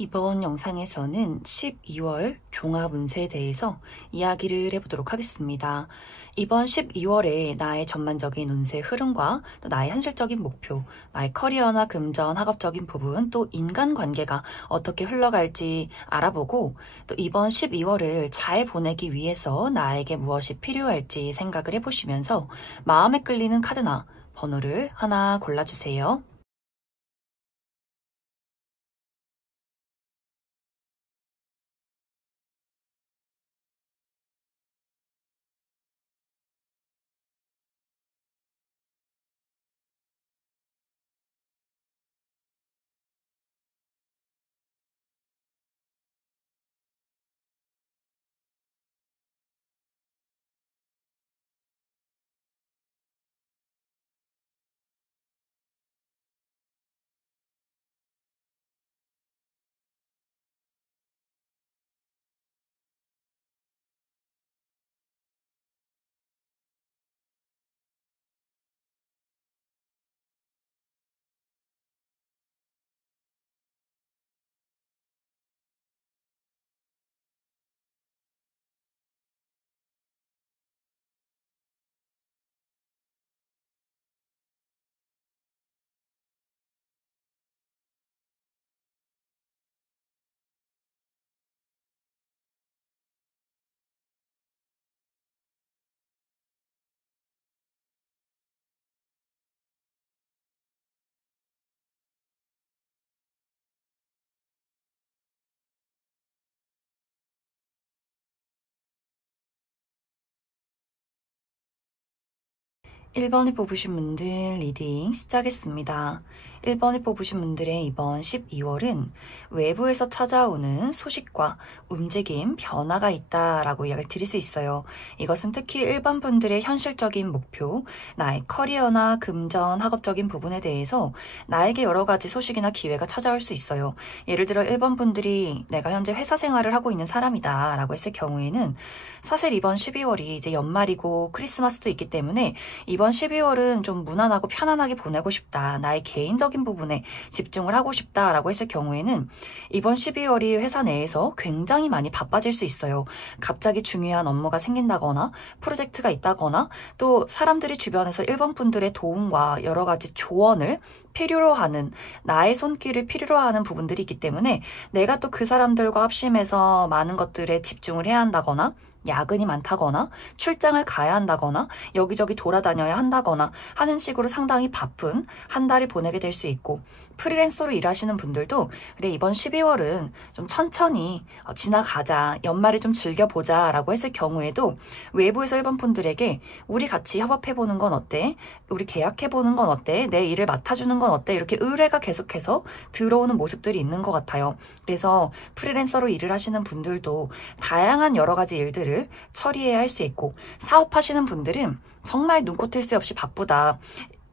이번 영상에서는 12월 종합 운세에 대해서 이야기를 해보도록 하겠습니다. 이번 12월에 나의 전반적인 운세 흐름과 또 나의 현실적인 목표, 나의 커리어나 금전, 학업적인 부분, 또 인간관계가 어떻게 흘러갈지 알아보고 또 이번 12월을 잘 보내기 위해서 나에게 무엇이 필요할지 생각을 해보시면서 마음에 끌리는 카드나 번호를 하나 골라주세요. 1번을 뽑으신 분들 리딩 시작했습니다. 1번을 뽑으신 분들의 이번 12월은 외부에서 찾아오는 소식과 움직임, 변화가 있다라고 이야기를 드릴 수 있어요. 이것은 특히 1번 분들의 현실적인 목표, 나의 커리어나 금전, 학업적인 부분에 대해서 나에게 여러 가지 소식이나 기회가 찾아올 수 있어요. 예를 들어 1번 분들이 내가 현재 회사 생활을 하고 있는 사람이다 라고 했을 경우에는 사실 이번 12월이 이제 연말이고 크리스마스도 있기 때문에 이번 12월은 좀 무난하고 편안하게 보내고 싶다. 나의 개인적인 부분에 집중을 하고 싶다라고 했을 경우에는 이번 12월이 회사 내에서 굉장히 많이 바빠질 수 있어요. 갑자기 중요한 업무가 생긴다거나 프로젝트가 있다거나 또 사람들이 주변에서 1번 분들의 도움과 여러 가지 조언을 필요로 하는 나의 손길을 필요로 하는 부분들이 있기 때문에 내가 또 그 사람들과 합심해서 많은 것들에 집중을 해야 한다거나 야근이 많다거나 출장을 가야 한다거나 여기저기 돌아다녀야 한다거나 하는 식으로 상당히 바쁜 한 달을 보내게 될 수 있고 프리랜서로 일하시는 분들도 그래 이번 12월은 좀 천천히 지나가자 연말을 좀 즐겨보자 라고 했을 경우에도 외부에서 1번 분들에게 우리 같이 협업해보는 건 어때? 우리 계약해보는 건 어때? 내 일을 맡아주는 건 어때? 이렇게 의뢰가 계속해서 들어오는 모습들이 있는 것 같아요. 그래서 프리랜서로 일을 하시는 분들도 다양한 여러 가지 일들을 처리해야 할 수 있고 사업하시는 분들은 정말 눈코 뜰 새 없이 바쁘다.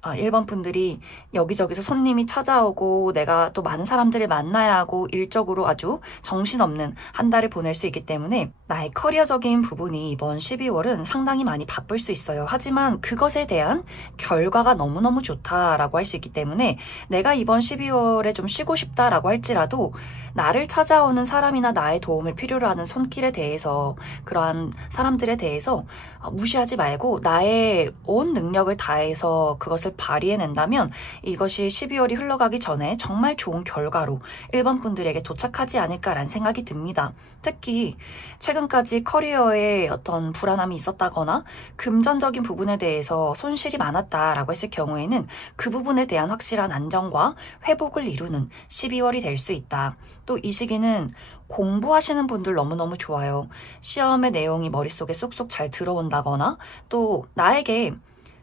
1번 분들이 여기저기서 손님이 찾아오고 내가 또 많은 사람들을 만나야 하고 일적으로 아주 정신없는 한 달을 보낼 수 있기 때문에 나의 커리어적인 부분이 이번 12월은 상당히 많이 바쁠 수 있어요. 하지만 그것에 대한 결과가 너무너무 좋다라고 할 수 있기 때문에 내가 이번 12월에 좀 쉬고 싶다라고 할지라도 나를 찾아오는 사람이나 나의 도움을 필요로 하는 손길에 대해서 그러한 사람들에 대해서 무시하지 말고 나의 온 능력을 다해서 그것을 발휘해낸다면 이것이 12월이 흘러가기 전에 정말 좋은 결과로 1번 분들에게 도착하지 않을까라는 생각이 듭니다. 특히 최근까지 커리어에 어떤 불안함이 있었다거나 금전적인 부분에 대해서 손실이 많았다라고 했을 경우에는 그 부분에 대한 확실한 안정과 회복을 이루는 12월이 될 수 있다. 또 이 시기는 공부하시는 분들 너무너무 좋아요. 시험의 내용이 머릿속에 쏙쏙 잘 들어온다거나 또 나에게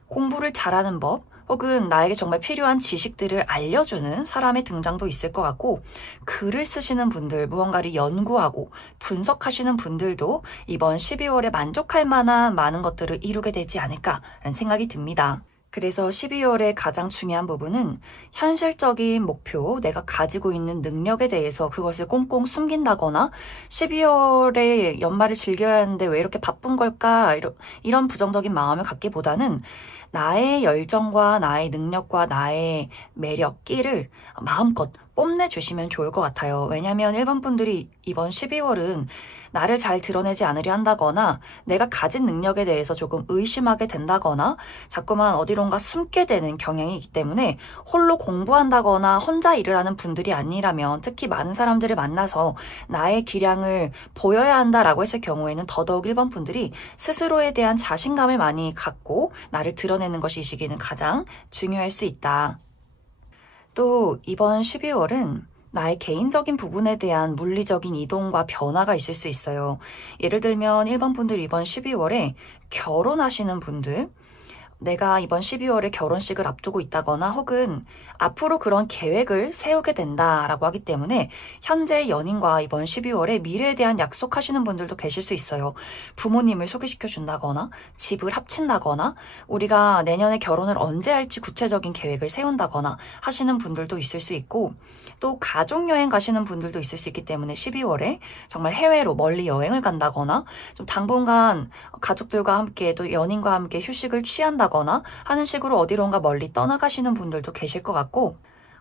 공부를 잘하는 법 혹은 나에게 정말 필요한 지식들을 알려주는 사람의 등장도 있을 것 같고 글을 쓰시는 분들, 무언가를 연구하고 분석하시는 분들도 이번 12월에 만족할 만한 많은 것들을 이루게 되지 않을까라는 생각이 듭니다. 그래서 12월의 가장 중요한 부분은 현실적인 목표, 내가 가지고 있는 능력에 대해서 그것을 꽁꽁 숨긴다거나 12월에 연말을 즐겨야 하는데 왜 이렇게 바쁜 걸까? 이런 부정적인 마음을 갖기보다는 나의 열정과 나의 능력과 나의 매력, 끼를 마음껏 뽐내주시면 좋을 것 같아요. 왜냐하면 1번 분들이 이번 12월은 나를 잘 드러내지 않으려 한다거나 내가 가진 능력에 대해서 조금 의심하게 된다거나 자꾸만 어디론가 숨게 되는 경향이 있기 때문에 홀로 공부한다거나 혼자 일을 하는 분들이 아니라면, 특히 많은 사람들을 만나서 나의 기량을 보여야 한다라고 했을 경우에는 더더욱 1번 분들이 스스로에 대한 자신감을 많이 갖고 나를 드러내는 것이 이 시기는 가장 중요할 수 있다. 또 이번 12월은 나의 개인적인 부분에 대한 물리적인 이동과 변화가 있을 수 있어요. 예를 들면 1번 분들 이번 12월에 결혼하시는 분들, 내가 이번 12월에 결혼식을 앞두고 있다거나 혹은 앞으로 그런 계획을 세우게 된다라고 하기 때문에 현재 연인과 이번 12월에 미래에 대한 약속하시는 분들도 계실 수 있어요. 부모님을 소개시켜 준다거나 집을 합친다거나 우리가 내년에 결혼을 언제 할지 구체적인 계획을 세운다거나 하시는 분들도 있을 수 있고, 또 가족여행 가시는 분들도 있을 수 있기 때문에 12월에 정말 해외로 멀리 여행을 간다거나 좀 당분간 가족들과 함께 또 연인과 함께 휴식을 취한다거나 하는 식으로 어디론가 멀리 떠나가시는 분들도 계실 것 같고,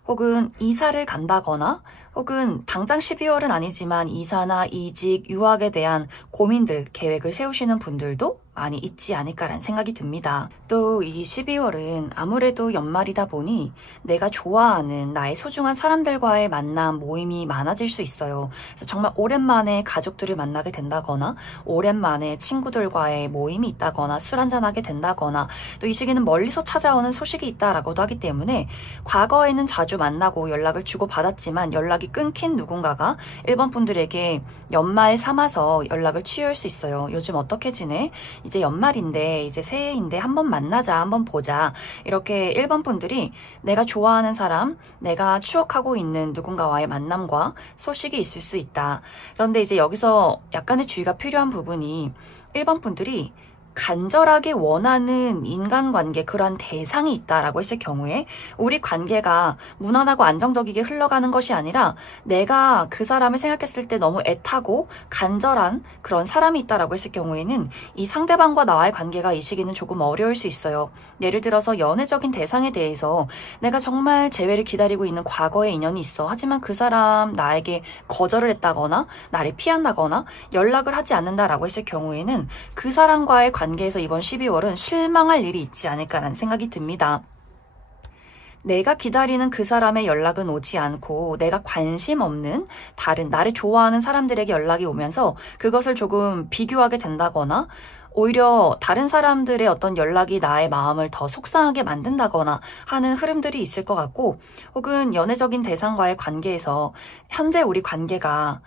혹은 이사를 간다거나 혹은 당장 12월은 아니지만 이사나 이직, 유학에 대한 고민들, 계획을 세우시는 분들도 많이 있지 않을까라는 생각이 듭니다. 또 이 12월은 아무래도 연말이다 보니 내가 좋아하는 나의 소중한 사람들과의 만남, 모임이 많아질 수 있어요. 그래서 정말 오랜만에 가족들을 만나게 된다거나 오랜만에 친구들과의 모임이 있다거나 술 한잔하게 된다거나, 또 이 시기는 멀리서 찾아오는 소식이 있다라고도 하기 때문에 과거에는 자주 만나고 연락을 주고받았지만 연락이 끊긴 누군가가 1번 분들에게 연말 삼아서 연락을 취할 수 있어요. 요즘 어떻게 지내? 이제 연말인데, 이제 새해인데 한번 만나자, 한번 보자. 이렇게 1번 분들이 내가 좋아하는 사람, 내가 추억하고 있는 누군가와의 만남과 소식이 있을 수 있다. 그런데 이제 여기서 약간의 주의가 필요한 부분이 1번 분들이 간절하게 원하는 인간관계, 그러한 대상이 있다라고 했을 경우에 우리 관계가 무난하고 안정적이게 흘러가는 것이 아니라 내가 그 사람을 생각했을 때 너무 애타고 간절한 그런 사람이 있다라고 했을 경우에는 이 상대방과 나와의 관계가 이 시기는 조금 어려울 수 있어요. 예를 들어서 연애적인 대상에 대해서 내가 정말 재회를 기다리고 있는 과거의 인연이 있어. 하지만 그 사람 나에게 거절을 했다거나 나를 피한다거나 연락을 하지 않는다라고 했을 경우에는 그 사람과의 관계에서 이번 12월은 실망할 일이 있지 않을까라는 생각이 듭니다. 내가 기다리는 그 사람의 연락은 오지 않고 내가 관심 없는 다른 나를 좋아하는 사람들에게 연락이 오면서 그것을 조금 비교하게 된다거나 오히려 다른 사람들의 어떤 연락이 나의 마음을 더 속상하게 만든다거나 하는 흐름들이 있을 것 같고, 혹은 연애적인 대상과의 관계에서 현재 우리 관계가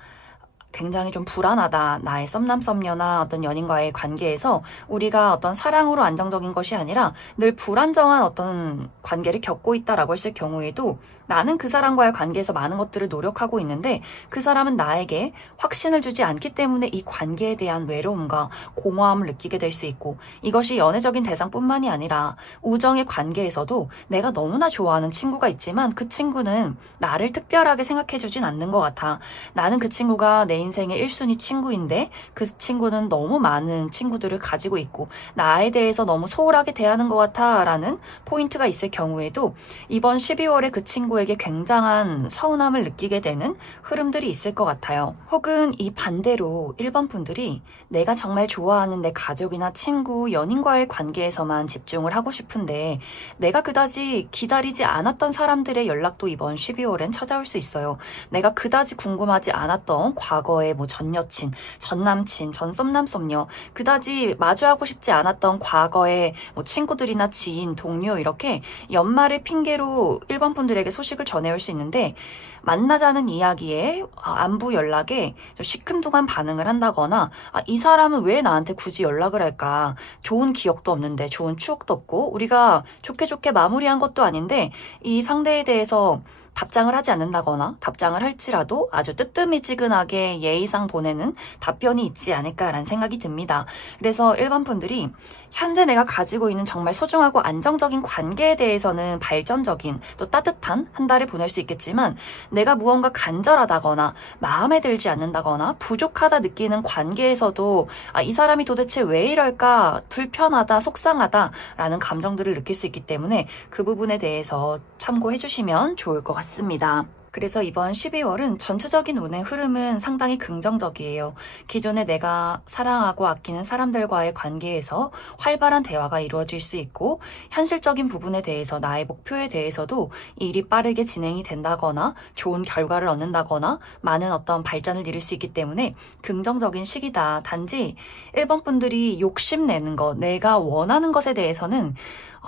굉장히 좀 불안하다. 나의 썸남 썸녀나 어떤 연인과의 관계에서 우리가 어떤 사랑으로 안정적인 것이 아니라 늘 불안정한 어떤 관계를 겪고 있다라고 했을 경우에도 나는 그 사람과의 관계에서 많은 것들을 노력하고 있는데 그 사람은 나에게 확신을 주지 않기 때문에 이 관계에 대한 외로움과 공허함을 느끼게 될 수 있고, 이것이 연애적인 대상뿐만이 아니라 우정의 관계에서도 내가 너무나 좋아하는 친구가 있지만 그 친구는 나를 특별하게 생각해주진 않는 것 같아. 나는 그 친구가 내 인생의 1순위 친구인데 그 친구는 너무 많은 친구들을 가지고 있고 나에 대해서 너무 소홀하게 대하는 것 같아 라는 포인트가 있을 경우에도 이번 12월에 그 친구에게 굉장한 서운함을 느끼게 되는 흐름들이 있을 것 같아요. 혹은 이 반대로 1번 분들이 내가 정말 좋아하는 내 가족이나 친구, 연인과의 관계에서만 집중을 하고 싶은데 내가 그다지 기다리지 않았던 사람들의 연락도 이번 12월엔 찾아올 수 있어요. 내가 그다지 궁금하지 않았던 과거의 뭐 전 여친, 전 남친, 전 썸남 썸녀, 그다지 마주하고 싶지 않았던 과거의 뭐 친구들이나 지인, 동료, 이렇게 연말을 핑계로 1번 분들에게 소식을 전해올 수 있는데, 만나자는 이야기에 안부 연락에 좀 시큰둥한 반응을 한다거나 이 사람은 왜 나한테 굳이 연락을 할까? 좋은 기억도 없는데, 좋은 추억도 없고 우리가 좋게 좋게 마무리한 것도 아닌데 이 상대에 대해서 답장을 하지 않는다거나 답장을 할지라도 아주 뜨뜨미지근하게 예의상 보내는 답변이 있지 않을까라는 생각이 듭니다. 그래서 1번 분들이 현재 내가 가지고 있는 정말 소중하고 안정적인 관계에 대해서는 발전적인 또 따뜻한 한 달을 보낼 수 있겠지만, 내가 무언가 간절하다거나 마음에 들지 않는다거나 부족하다 느끼는 관계에서도 이 사람이 도대체 왜 이럴까, 불편하다, 속상하다 라는 감정들을 느낄 수 있기 때문에 그 부분에 대해서 참고해 주시면 좋을 것 같습니다. 그래서 이번 12월은 전체적인 운의 흐름은 상당히 긍정적이에요. 기존에 내가 사랑하고 아끼는 사람들과의 관계에서 활발한 대화가 이루어질 수 있고, 현실적인 부분에 대해서 나의 목표에 대해서도 일이 빠르게 진행이 된다거나 좋은 결과를 얻는다거나 많은 어떤 발전을 이룰 수 있기 때문에 긍정적인 시기다. 단지 1번 분들이 욕심내는 것, 내가 원하는 것에 대해서는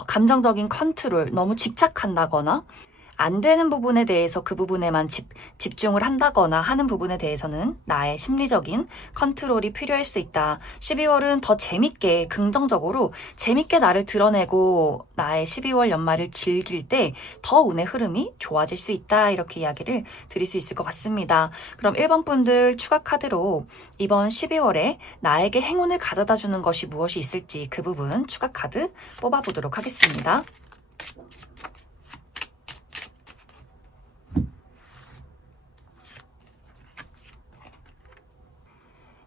감정적인 컨트롤, 너무 집착한다거나 안 되는 부분에 대해서 그 부분에만 집중을 한다거나 하는 부분에 대해서는 나의 심리적인 컨트롤이 필요할 수 있다. 12월은 더 재밌게, 긍정적으로 재밌게 나를 드러내고 나의 12월 연말을 즐길 때 더 운의 흐름이 좋아질 수 있다. 이렇게 이야기를 드릴 수 있을 것 같습니다. 그럼 1번 분들 추가 카드로 이번 12월에 나에게 행운을 가져다 주는 것이 무엇이 있을지 그 부분 추가 카드 뽑아보도록 하겠습니다.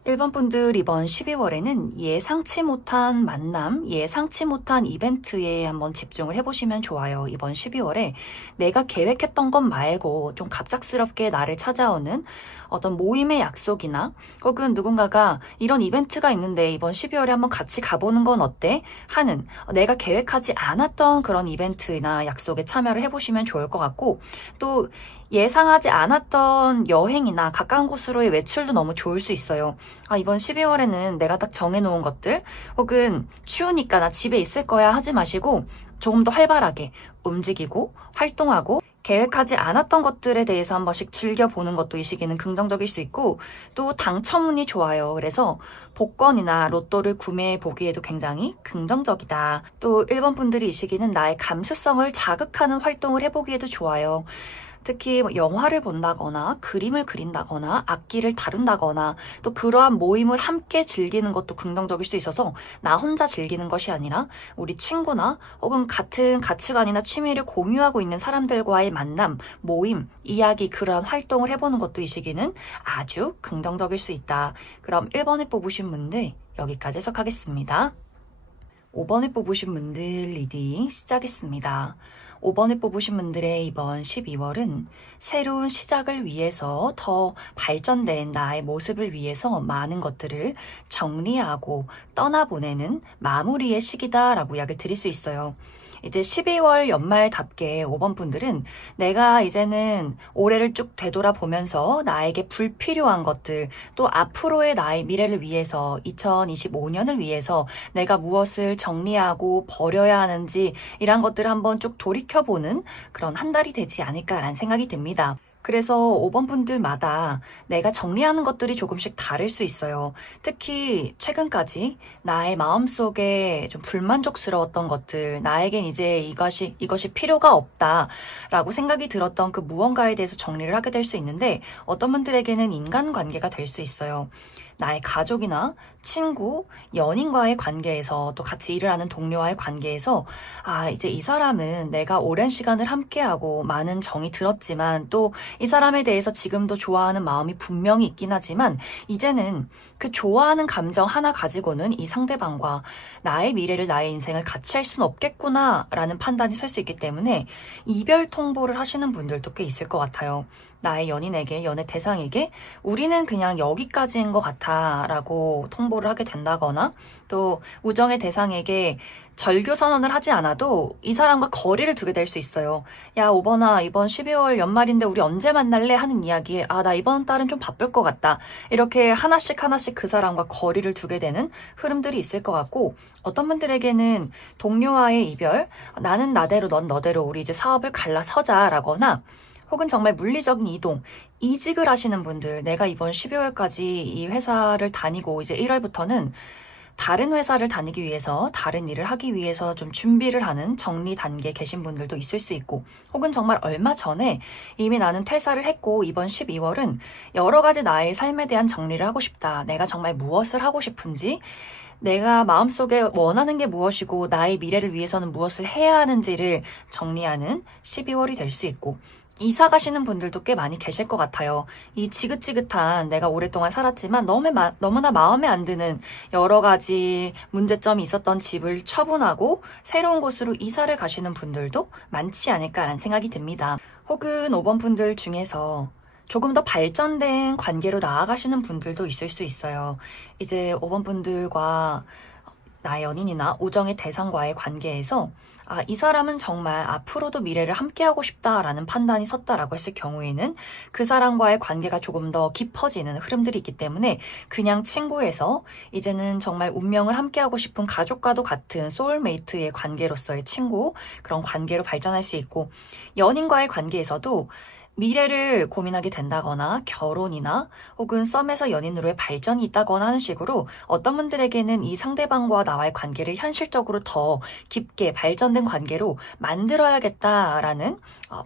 1번 분들 이번 12월에는 예상치 못한 만남, 예상치 못한 이벤트에 한번 집중을 해보시면 좋아요. 이번 12월에 내가 계획했던 것 말고 좀 갑작스럽게 나를 찾아오는 어떤 모임의 약속이나 혹은 누군가가 이런 이벤트가 있는데 이번 12월에 한번 같이 가보는 건 어때? 하는 내가 계획하지 않았던 그런 이벤트나 약속에 참여를 해보시면 좋을 것 같고, 또 예상하지 않았던 여행이나 가까운 곳으로의 외출도 너무 좋을 수 있어요. 이번 12월에는 내가 딱 정해놓은 것들 혹은 추우니까 나 집에 있을 거야 하지 마시고 조금 더 활발하게 움직이고 활동하고 계획하지 않았던 것들에 대해서 한 번씩 즐겨보는 것도 이 시기는 긍정적일 수 있고, 또 당첨운이 좋아요. 그래서 복권이나 로또를 구매해 보기에도 굉장히 긍정적이다. 또 1번 분들이 이 시기는 나의 감수성을 자극하는 활동을 해보기에도 좋아요. 특히 영화를 본다거나 그림을 그린다거나 악기를 다룬다거나 또 그러한 모임을 함께 즐기는 것도 긍정적일 수 있어서 나 혼자 즐기는 것이 아니라 우리 친구나 혹은 같은 가치관이나 취미를 공유하고 있는 사람들과의 만남, 모임, 이야기 그러한 활동을 해보는 것도 이 시기는 아주 긍정적일 수 있다. 그럼 1번에 뽑으신 분들 여기까지 해석하겠습니다. 5번에 뽑으신 분들 리딩 시작했습니다. 5번에 뽑으신 분들의 이번 12월은 새로운 시작을 위해서 더 발전된 나의 모습을 위해서 많은 것들을 정리하고 떠나보내는 마무리의 시기다라고 이야기를 드릴 수 있어요. 이제 12월 연말답게 5번 분들은 내가 이제는 올해를 쭉 되돌아보면서 나에게 불필요한 것들, 또 앞으로의 나의 미래를 위해서 2025년을 위해서 내가 무엇을 정리하고 버려야 하는지 이런 것들을 한번 쭉 돌이켜보는 그런 한 달이 되지 않을까라는 생각이 듭니다. 그래서 5번 분들마다 내가 정리하는 것들이 조금씩 다를 수 있어요. 특히 최근까지 나의 마음속에 좀 불만족스러웠던 것들, 나에겐 이제 이것이 필요가 없다라고 생각이 들었던 그 무언가에 대해서 정리를 하게 될 수 있는데, 어떤 분들에게는 인간관계가 될 수 있어요. 나의 가족이나 친구, 연인과의 관계에서, 또 같이 일을 하는 동료와의 관계에서 이제 이 사람은 내가 오랜 시간을 함께하고 많은 정이 들었지만 또 이 사람에 대해서 지금도 좋아하는 마음이 분명히 있긴 하지만 이제는 그 좋아하는 감정 하나 가지고는 이 상대방과 나의 미래를, 나의 인생을 같이 할 수는 없겠구나 라는 판단이 설 수 있기 때문에 이별 통보를 하시는 분들도 꽤 있을 것 같아요. 나의 연인에게, 연애 대상에게 우리는 그냥 여기까지인 것 같아 라고 통보를 하게 된다거나, 또 우정의 대상에게 절교 선언을 하지 않아도 이 사람과 거리를 두게 될 수 있어요. 야, 5번아, 이번 12월 연말인데 우리 언제 만날래? 하는 이야기에 나 이번 달은 좀 바쁠 것 같다. 이렇게 하나씩 그 사람과 거리를 두게 되는 흐름들이 있을 것 같고, 어떤 분들에게는 동료와의 이별, 나는 나대로 넌 너대로 우리 이제 사업을 갈라서자 라거나, 혹은 정말 물리적인 이동, 이직을 하시는 분들, 내가 이번 12월까지 이 회사를 다니고 이제 1월부터는 다른 회사를 다니기 위해서, 다른 일을 하기 위해서 좀 준비를 하는 정리 단계에 계신 분들도 있을 수 있고, 혹은 정말 얼마 전에 이미 나는 퇴사를 했고 이번 12월은 여러 가지 나의 삶에 대한 정리를 하고 싶다. 내가 정말 무엇을 하고 싶은지, 내가 마음속에 원하는 게 무엇이고 나의 미래를 위해서는 무엇을 해야 하는지를 정리하는 12월이 될 수 있고, 이사 가시는 분들도 꽤 많이 계실 것 같아요. 이 지긋지긋한 내가 오랫동안 살았지만 너무나 마음에 안 드는 여러 가지 문제점이 있었던 집을 처분하고 새로운 곳으로 이사를 가시는 분들도 많지 않을까라는 생각이 듭니다. 혹은 5번 분들 중에서 조금 더 발전된 관계로 나아가시는 분들도 있을 수 있어요. 이제 5번 분들과 나의 연인이나 우정의 대상과의 관계에서 이 사람은 정말 앞으로도 미래를 함께하고 싶다라는 판단이 섰다라고 했을 경우에는 그 사람과의 관계가 조금 더 깊어지는 흐름들이 있기 때문에 그냥 친구에서 이제는 정말 운명을 함께하고 싶은 가족과도 같은 소울메이트의 관계로서의 친구, 그런 관계로 발전할 수 있고, 연인과의 관계에서도 미래를 고민하게 된다거나 결혼이나 혹은 썸에서 연인으로의 발전이 있다거나 하는 식으로 어떤 분들에게는 이 상대방과 나와의 관계를 현실적으로 더 깊게 발전된 관계로 만들어야겠다라는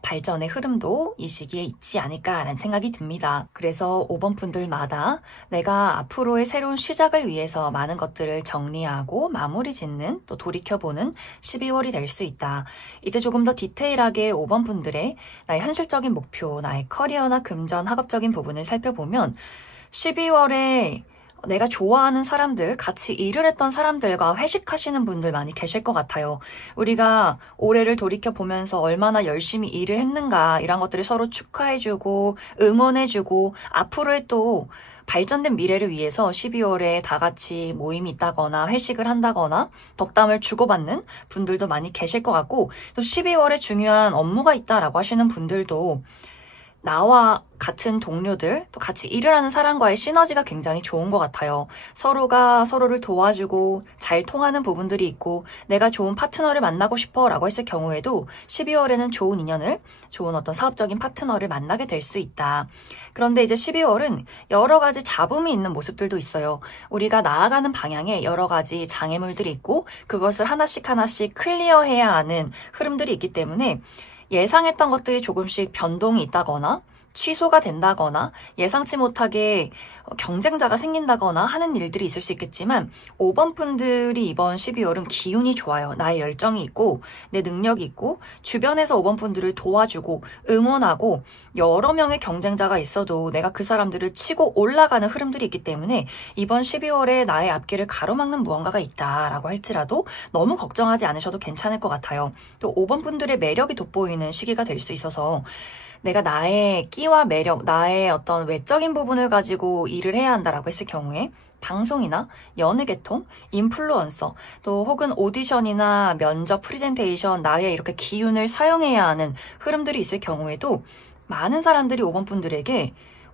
발전의 흐름도 이 시기에 있지 않을까라는 생각이 듭니다. 그래서 5번 분들마다 내가 앞으로의 새로운 시작을 위해서 많은 것들을 정리하고 마무리 짓는, 또 돌이켜보는 12월이 될 수 있다. 이제 조금 더 디테일하게 5번 분들의 나의 현실적인 목표, 나의 커리어나 금전, 학업적인 부분을 살펴보면 12월에 내가 좋아하는 사람들, 같이 일을 했던 사람들과 회식하시는 분들 많이 계실 것 같아요. 우리가 올해를 돌이켜보면서 얼마나 열심히 일을 했는가, 이런 것들을 서로 축하해주고 응원해주고 앞으로의 또 발전된 미래를 위해서 12월에 다 같이 모임이 있다거나 회식을 한다거나 덕담을 주고받는 분들도 많이 계실 것 같고, 또 12월에 중요한 업무가 있다라고 하시는 분들도 나와 같은 동료들, 또 같이 일을 하는 사람과의 시너지가 굉장히 좋은 것 같아요. 서로가 서로를 도와주고 잘 통하는 부분들이 있고, 내가 좋은 파트너를 만나고 싶어 라고 했을 경우에도 12월에는 좋은 인연을, 좋은 어떤 사업적인 파트너를 만나게 될 수 있다. 그런데 이제 12월은 여러 가지 잡음이 있는 모습들도 있어요. 우리가 나아가는 방향에 여러 가지 장애물들이 있고 그것을 하나씩 클리어해야 하는 흐름들이 있기 때문에 예상했던 것들이 조금씩 변동이 있다거나 취소가 된다거나 예상치 못하게 경쟁자가 생긴다거나 하는 일들이 있을 수 있겠지만, 5번 분들이 이번 12월은 기운이 좋아요. 나의 열정이 있고 내 능력이 있고 주변에서 5번 분들을 도와주고 응원하고, 여러 명의 경쟁자가 있어도 내가 그 사람들을 치고 올라가는 흐름들이 있기 때문에 이번 12월에 나의 앞길을 가로막는 무언가가 있다라고 할지라도 너무 걱정하지 않으셔도 괜찮을 것 같아요. 또 5번 분들의 매력이 돋보이는 시기가 될 수 있어서 내가 나의 끼와 매력, 나의 어떤 외적인 부분을 가지고 일을 해야 한다라고 했을 경우에 방송이나 연예계통, 인플루언서, 또 혹은 오디션이나 면접, 프리젠테이션, 나의 이렇게 기운을 사용해야 하는 흐름들이 있을 경우에도 많은 사람들이 5번 분들에게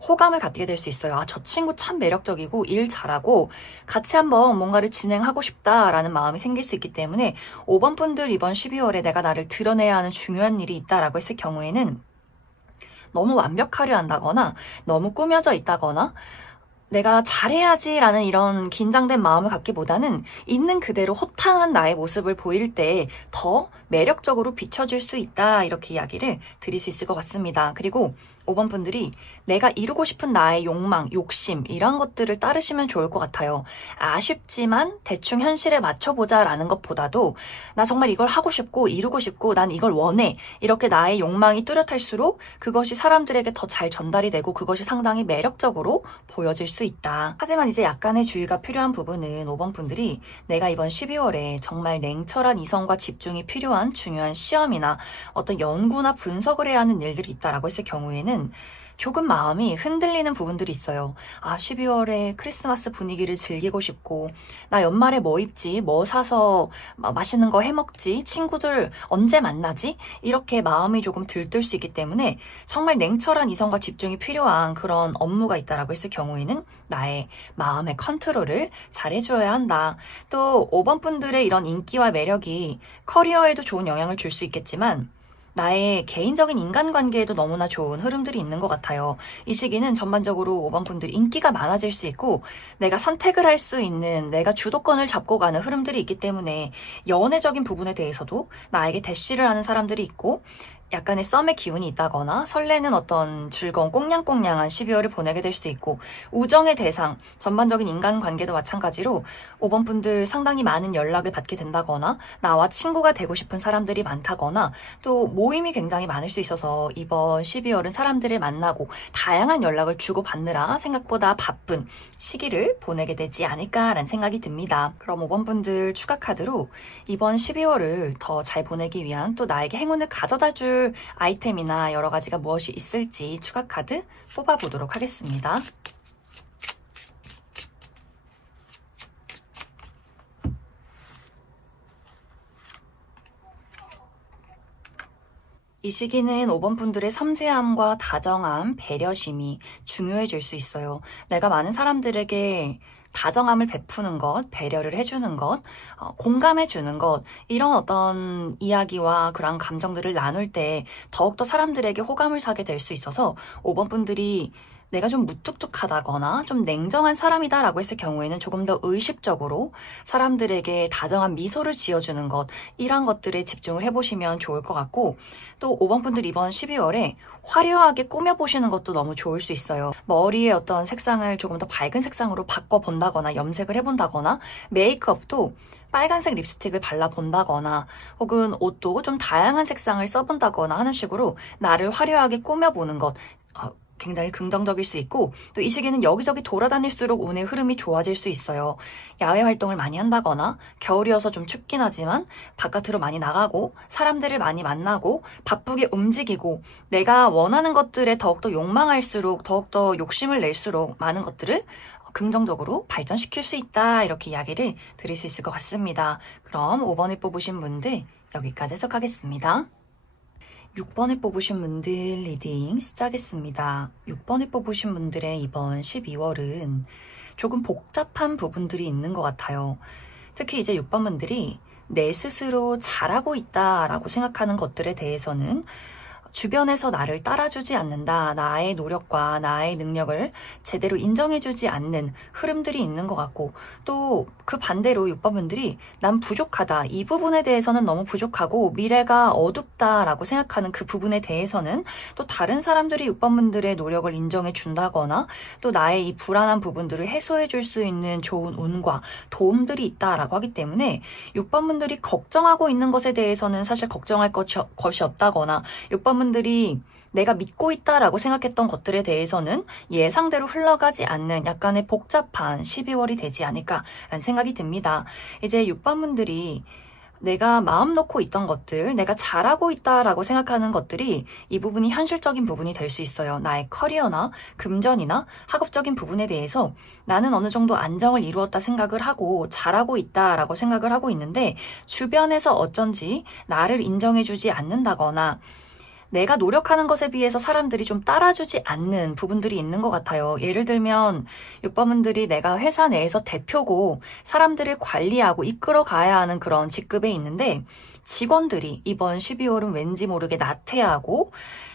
호감을 갖게 될 수 있어요. 저 친구 참 매력적이고 일 잘하고 같이 한번 뭔가를 진행하고 싶다라는 마음이 생길 수 있기 때문에 5번 분들 이번 12월에 내가 나를 드러내야 하는 중요한 일이 있다라고 했을 경우에는 너무 완벽하려 한다거나 너무 꾸며져 있다거나 내가 잘해야지라는 이런 긴장된 마음을 갖기보다는 있는 그대로 호탕한 나의 모습을 보일 때 더 매력적으로 비춰질 수 있다, 이렇게 이야기를 드릴 수 있을 것 같습니다. 그리고 5번 분들이 내가 이루고 싶은 나의 욕망, 욕심, 이런 것들을 따르시면 좋을 것 같아요. 아쉽지만 대충 현실에 맞춰보자 라는 것보다도 나 정말 이걸 하고 싶고 이루고 싶고 난 이걸 원해, 이렇게 나의 욕망이 뚜렷할수록 그것이 사람들에게 더 잘 전달이 되고 그것이 상당히 매력적으로 보여질 수 있다. 하지만 이제 약간의 주의가 필요한 부분은 5번 분들이 내가 이번 12월에 정말 냉철한 이성과 집중이 필요한 중요한 시험이나 어떤 연구나 분석을 해야 하는 일들이 있다라고 했을 경우에는 조금 마음이 흔들리는 부분들이 있어요. 12월에 크리스마스 분위기를 즐기고 싶고, 나 연말에 뭐 입지, 뭐 사서 맛있는 거 해먹지, 친구들 언제 만나지? 이렇게 마음이 조금 들뜰 수 있기 때문에 정말 냉철한 이성과 집중이 필요한 그런 업무가 있다라고 했을 경우에는 나의 마음의 컨트롤을 잘 해줘야 한다. 또 5번 분들의 이런 인기와 매력이 커리어에도 좋은 영향을 줄 수 있겠지만 나의 개인적인 인간관계에도 너무나 좋은 흐름들이 있는 것 같아요. 이 시기는 전반적으로 5번 분들이 인기가 많아질 수 있고 내가 선택을 할 수 있는, 내가 주도권을 잡고 가는 흐름들이 있기 때문에 연애적인 부분에 대해서도 나에게 대시를 하는 사람들이 있고 약간의 썸의 기운이 있다거나 설레는 어떤 즐거운 꽁냥꽁냥한 12월을 보내게 될 수도 있고, 우정의 대상, 전반적인 인간관계도 마찬가지로 5번 분들 상당히 많은 연락을 받게 된다거나 나와 친구가 되고 싶은 사람들이 많다거나 또 모임이 굉장히 많을 수 있어서 이번 12월은 사람들을 만나고 다양한 연락을 주고받느라 생각보다 바쁜 시기를 보내게 되지 않을까라는 생각이 듭니다. 그럼 5번 분들 추가 카드로 이번 12월을 더 잘 보내기 위한 또 나에게 행운을 가져다 줄 아이템이나 여러 가지가 무엇이 있을지 추가 카드 뽑아보도록 하겠습니다. 이 시기는 5번 분들의 섬세함과 다정함, 배려심이 중요해질 수 있어요. 내가 많은 사람들에게 다정함을 베푸는 것, 배려를 해주는 것, 공감해주는 것, 이런 어떤 이야기와 그런 감정들을 나눌 때 더욱더 사람들에게 호감을 사게 될 수 있어서 5번 분들이 내가 좀 무뚝뚝하다거나 좀 냉정한 사람이다라고 했을 경우에는 조금 더 의식적으로 사람들에게 다정한 미소를 지어주는 것, 이런 것들에 집중을 해보시면 좋을 것 같고, 또 5번 분들 이번 12월에 화려하게 꾸며보시는 것도 너무 좋을 수 있어요. 머리의 어떤 색상을 조금 더 밝은 색상으로 바꿔본다거나 염색을 해본다거나 메이크업도 빨간색 립스틱을 발라본다거나 혹은 옷도 좀 다양한 색상을 써본다거나 하는 식으로 나를 화려하게 꾸며보는 것, 굉장히 긍정적일 수 있고, 또 이 시기는 여기저기 돌아다닐수록 운의 흐름이 좋아질 수 있어요. 야외 활동을 많이 한다거나 겨울이어서 좀 춥긴 하지만 바깥으로 많이 나가고 사람들을 많이 만나고 바쁘게 움직이고 내가 원하는 것들에 더욱더 욕망할수록 더욱더 욕심을 낼수록 많은 것들을 긍정적으로 발전시킬 수 있다, 이렇게 이야기를 드릴 수 있을 것 같습니다. 그럼 5번을 뽑으신 분들 여기까지 해석하겠습니다. 6번을 뽑으신 분들 리딩 시작했습니다. 6번을 뽑으신 분들의 이번 12월은 조금 복잡한 부분들이 있는 것 같아요. 특히 이제 6번 분들이 내 스스로 잘하고 있다라고 생각하는 것들에 대해서는 주변에서 나를 따라주지 않는다, 나의 노력과 나의 능력을 제대로 인정해주지 않는 흐름들이 있는 것 같고, 또 그 반대로 6번 분들이 난 부족하다, 이 부분에 대해서는 너무 부족하고 미래가 어둡다라고 생각하는 그 부분에 대해서는 또 다른 사람들이 6번 분들의 노력을 인정해 준다거나 또 나의 이 불안한 부분들을 해소해 줄 수 있는 좋은 운과 도움들이 있다라고 하기 때문에 6번 분들이 걱정하고 있는 것에 대해서는 사실 걱정할 것이 없다거나 6번 분들이 내가 믿고 있다라고 생각했던 것들에 대해서는 예상대로 흘러가지 않는 약간의 복잡한 12월이 되지 않을까라는 생각이 듭니다. 이제 6번 분들이 내가 마음 놓고 있던 것들, 내가 잘하고 있다라고 생각하는 것들이 이 부분이 현실적인 부분이 될 수 있어요. 나의 커리어나 금전이나 학업적인 부분에 대해서 나는 어느 정도 안정을 이루었다 생각을 하고 잘하고 있다라고 생각을 하고 있는데 주변에서 어쩐지 나를 인정해주지 않는다거나 내가 노력하는 것에 비해서 사람들이 좀 따라주지 않는 부분들이 있는 것 같아요. 예를 들면 6번분들이 내가 회사 내에서 대표고 사람들을 관리하고 이끌어 가야 하는 그런 직급에 있는데 직원들이 이번 12월은 왠지 모르게 나태하고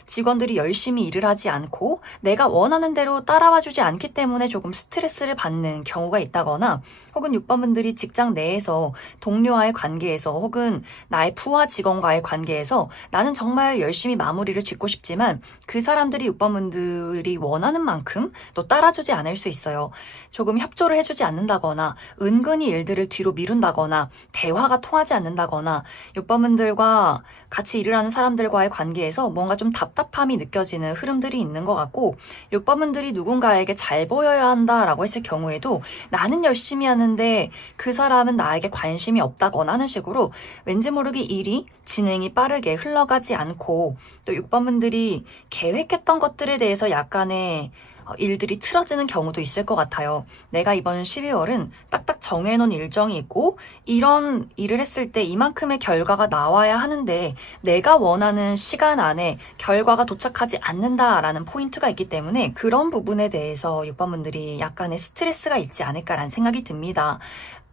직원들이 열심히 일을 하지 않고 내가 원하는 대로 따라와주지 않기 때문에 조금 스트레스를 받는 경우가 있다거나 혹은 6번분들이 직장 내에서 동료와의 관계에서 혹은 나의 부하 직원과의 관계에서 나는 정말 열심히 마무리를 짓고 싶지만 그 사람들이 6번분들이 원하는 만큼 또 따라주지 않을 수 있어요. 조금 협조를 해주지 않는다거나 은근히 일들을 뒤로 미룬다거나 대화가 통하지 않는다거나 6번분들과 같이 일을 하는 사람들과의 관계에서 뭔가 좀 답답함이 느껴지는 흐름들이 있는 것 같고 6번분들이 누군가에게 잘 보여야 한다라고 했을 경우에도 나는 열심히 하는데 그 사람은 나에게 관심이 없다거나 하는 식으로 왠지 모르게 일이 진행이 빠르게 흘러가지 않고 또 6번분들이 계획했던 것들에 대해서 약간의 일들이 틀어지는 경우도 있을 것 같아요. 내가 이번 12월은 딱딱 정해놓은 일정이 있고 이런 일을 했을 때 이만큼의 결과가 나와야 하는데 내가 원하는 시간 안에 결과가 도착하지 않는다라는 포인트가 있기 때문에 그런 부분에 대해서 6번분들이 약간의 스트레스가 있지 않을까라는 생각이 듭니다.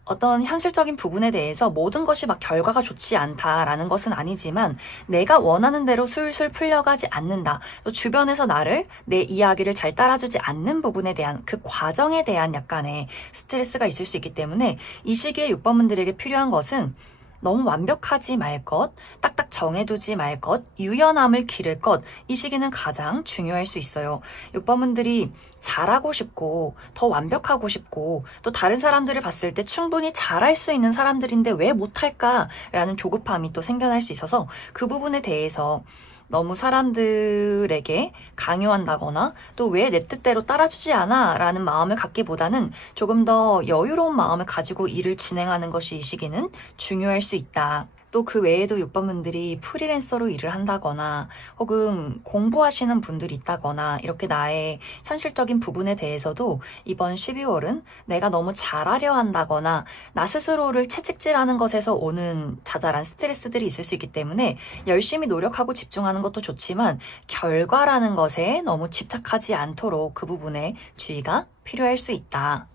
어떤 현실적인 부분에 대해서 모든 것이 막 결과가 좋지 않다라는 것은 아니지만 내가 원하는 대로 술술 풀려가지 않는다. 또 주변에서 나를 내 이야기를 잘 따라주지 않는 부분에 대한 그 과정에 대한 약간의 스트레스가 있을 수 있기 때문에 이 시기에 6번분들에게 필요한 것은 너무 완벽하지 말 것, 딱딱 정해두지 말 것, 유연함을 기를 것, 이 시기는 가장 중요할 수 있어요. 6번분들이 잘하고 싶고 더 완벽하고 싶고 또 다른 사람들을 봤을 때 충분히 잘할 수 있는 사람들인데 왜 못할까라는 조급함이 또 생겨날 수 있어서 그 부분에 대해서 너무 사람들에게 강요한다거나 또 왜 내 뜻대로 따라주지 않아 라는 마음을 갖기보다는 조금 더 여유로운 마음을 가지고 일을 진행하는 것이 이 시기는 중요할 수 있다. 또 그 외에도 6번분들이 프리랜서로 일을 한다거나 혹은 공부하시는 분들이 있다거나 이렇게 나의 현실적인 부분에 대해서도 이번 12월은 내가 너무 잘하려 한다거나 나 스스로를 채찍질하는 것에서 오는 자잘한 스트레스들이 있을 수 있기 때문에 열심히 노력하고 집중하는 것도 좋지만 결과라는 것에 너무 집착하지 않도록 그 부분에 주의가 필요할 수 있다.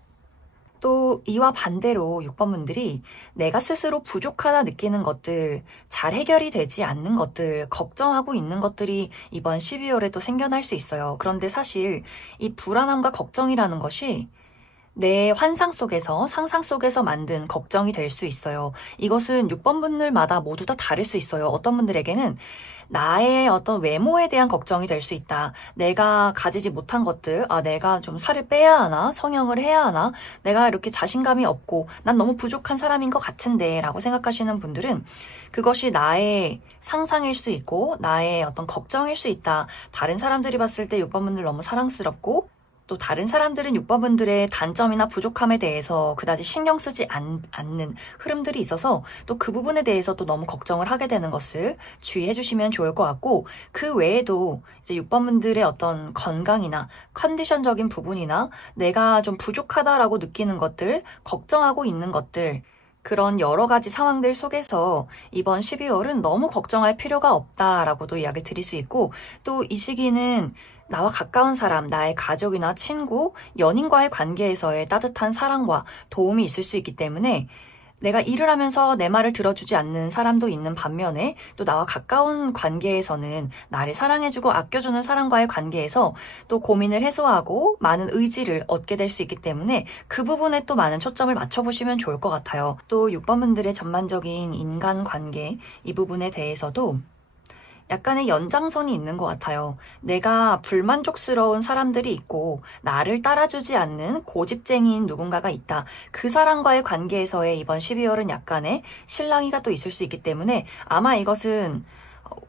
또 이와 반대로 6번분들이 내가 스스로 부족하다 느끼는 것들, 잘 해결이 되지 않는 것들, 걱정하고 있는 것들이 이번 12월에 또 생겨날 수 있어요. 그런데 사실 이 불안함과 걱정이라는 것이 내 환상 속에서, 상상 속에서 만든 걱정이 될 수 있어요. 이것은 6번분들마다 모두 다 다를 수 있어요. 어떤 분들에게는 나의 어떤 외모에 대한 걱정이 될 수 있다. 내가 가지지 못한 것들, 내가 좀 살을 빼야 하나? 성형을 해야 하나? 내가 이렇게 자신감이 없고 난 너무 부족한 사람인 것 같은데 라고 생각하시는 분들은 그것이 나의 상상일 수 있고 나의 어떤 걱정일 수 있다. 다른 사람들이 봤을 때 6번분들 너무 사랑스럽고 또 다른 사람들은 6번분들의 단점이나 부족함에 대해서 그다지 신경 쓰지 않는 흐름들이 있어서 또 그 부분에 대해서 또 너무 걱정을 하게 되는 것을 주의해 주시면 좋을 것 같고 그 외에도 이제 6번분들의 어떤 건강이나 컨디션적인 부분이나 내가 좀 부족하다라고 느끼는 것들, 걱정하고 있는 것들 그런 여러 가지 상황들 속에서 이번 12월은 너무 걱정할 필요가 없다라고도 이야기 드릴 수 있고 또 이 시기는 나와 가까운 사람, 나의 가족이나 친구, 연인과의 관계에서의 따뜻한 사랑과 도움이 있을 수 있기 때문에 내가 일을 하면서 내 말을 들어주지 않는 사람도 있는 반면에 또 나와 가까운 관계에서는 나를 사랑해주고 아껴주는 사람과의 관계에서 또 고민을 해소하고 많은 의지를 얻게 될 수 있기 때문에 그 부분에 또 많은 초점을 맞춰보시면 좋을 것 같아요. 또 6번분들의 전반적인 인간관계 이 부분에 대해서도 약간의 연장선이 있는 것 같아요. 내가 불만족스러운 사람들이 있고 나를 따라주지 않는 고집쟁이인 누군가가 있다. 그 사람과의 관계에서의 이번 12월은 약간의 실랑이가 또 있을 수 있기 때문에 아마 이것은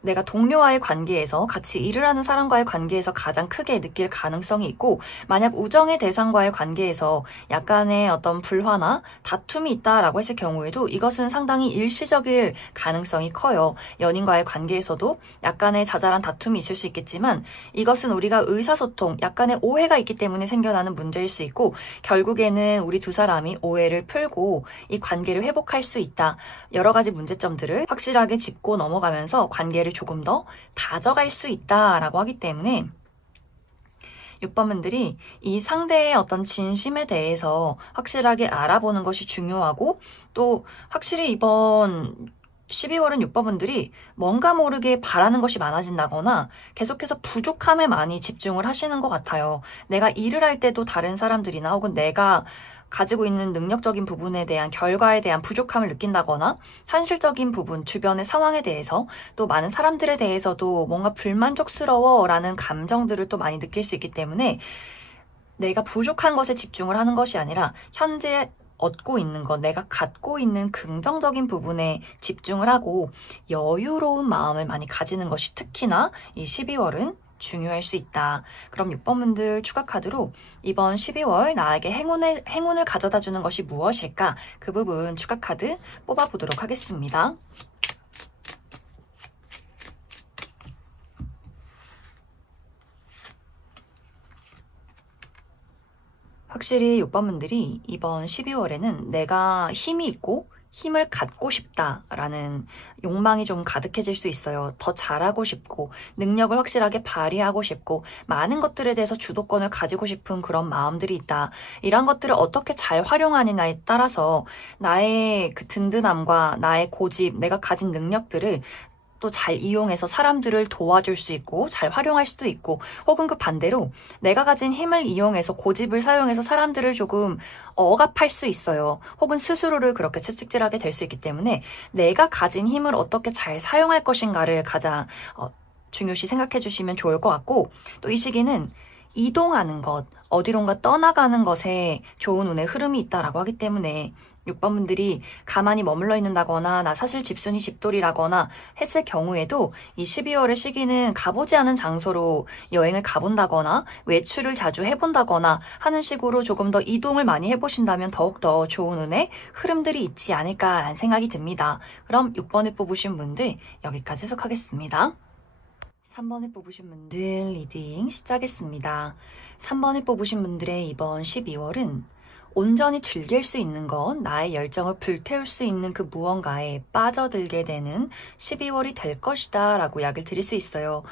내가 동료와의 관계에서 같이 일을 하는 사람과의 관계에서 가장 크게 느낄 가능성이 있고 만약 우정의 대상과의 관계에서 약간의 어떤 불화나 다툼이 있다라고 했을 경우에도 이것은 상당히 일시적일 가능성이 커요. 연인과의 관계에서도 약간의 자잘한 다툼이 있을 수 있겠지만 이것은 우리가 의사소통, 약간의 오해가 있기 때문에 생겨나는 문제일 수 있고 결국에는 우리 두 사람이 오해를 풀고 이 관계를 회복할 수 있다. 여러 가지 문제점들을 확실하게 짚고 넘어가면서 관계를 조금 더 다져갈 수 있다라고 하기 때문에 6번분들이 이 상대의 어떤 진심에 대해서 확실하게 알아보는 것이 중요하고 또 확실히 이번 12월은 6번분들이 뭔가 모르게 바라는 것이 많아진다거나 계속해서 부족함에 많이 집중을 하시는 것 같아요. 내가 일을 할 때도 다른 사람들이나 혹은 내가 가지고 있는 능력적인 부분에 대한 결과에 대한 부족함을 느낀다거나 현실적인 부분, 주변의 상황에 대해서 또 많은 사람들에 대해서도 뭔가 불만족스러워라는 감정들을 또 많이 느낄 수 있기 때문에 내가 부족한 것에 집중을 하는 것이 아니라 현재 얻고 있는 것, 내가 갖고 있는 긍정적인 부분에 집중을 하고 여유로운 마음을 많이 가지는 것이 특히나 이 12월은 중요할 수 있다. 그럼 6번분들 추가 카드로 이번 12월 나에게 행운을 가져다 주는 것이 무엇일까? 그 부분 추가 카드 뽑아보도록 하겠습니다. 확실히 6번분들이 이번 12월에는 내가 힘이 있고 힘을 갖고 싶다라는 욕망이 좀 가득해질 수 있어요. 더 잘하고 싶고 능력을 확실하게 발휘하고 싶고 많은 것들에 대해서 주도권을 가지고 싶은 그런 마음들이 있다. 이런 것들을 어떻게 잘 활용하느냐에 따라서 나의 그 든든함과 나의 고집, 내가 가진 능력들을 또 잘 이용해서 사람들을 도와줄 수 있고 잘 활용할 수도 있고, 혹은 그 반대로 내가 가진 힘을 이용해서 고집을 사용해서 사람들을 조금 억압할 수 있어요. 혹은 스스로를 그렇게 채찍질하게 될 수 있기 때문에 내가 가진 힘을 어떻게 잘 사용할 것인가를 가장 중요시 생각해 주시면 좋을 것 같고, 또 이 시기는 이동하는 것, 어디론가 떠나가는 것에 좋은 운의 흐름이 있다라고 하기 때문에 6번 분들이 가만히 머물러 있는다거나 나 사실 집순이 집돌이라거나 했을 경우에도 이 12월의 시기는 가보지 않은 장소로 여행을 가본다거나 외출을 자주 해본다거나 하는 식으로 조금 더 이동을 많이 해보신다면 더욱더 좋은 운의 흐름들이 있지 않을까라는 생각이 듭니다. 그럼 6번을 뽑으신 분들 여기까지 해석하겠습니다. 3번을 뽑으신 분들 리딩 시작했습니다. 3번을 뽑으신 분들의 이번 12월은 온전히 즐길 수 있는 것, 나의 열정을 불태울 수 있는 그 무언가에 빠져들게 되는 12월이 될 것이다 라고 이야기를 드릴 수 있어요.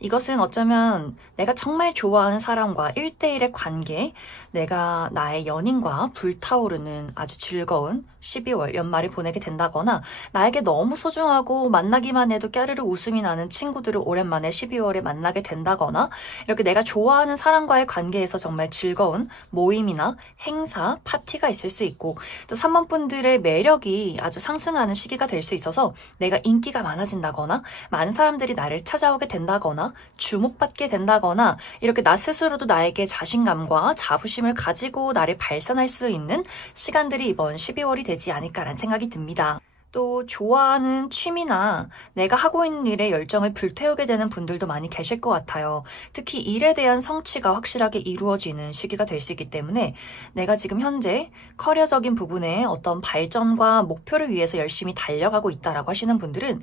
이것은 어쩌면 내가 정말 좋아하는 사람과 1대1의 관계, 내가 나의 연인과 불타오르는 아주 즐거운 12월 연말을 보내게 된다거나, 나에게 너무 소중하고 만나기만 해도 까르르 웃음이 나는 친구들을 오랜만에 12월에 만나게 된다거나, 이렇게 내가 좋아하는 사람과의 관계에서 정말 즐거운 모임이나 행사, 파티가 있을 수 있고, 또 3번 분들의 매력이 아주 상승하는 시기가 될 수 있어서 내가 인기가 많아진다거나, 많은 사람들이 나를 찾아오게 된다거나, 주목받게 된다거나, 이렇게 나 스스로도 나에게 자신감과 자부심을 가지고 나를 발산할 수 있는 시간들이 이번 12월이 되지 않을까라는 생각이 듭니다. 또 좋아하는 취미나 내가 하고 있는 일에 열정을 불태우게 되는 분들도 많이 계실 것 같아요. 특히 일에 대한 성취가 확실하게 이루어지는 시기가 될 수 있기 때문에 내가 지금 현재 커리어적인 부분에 어떤 발전과 목표를 위해서 열심히 달려가고 있다라고 하시는 분들은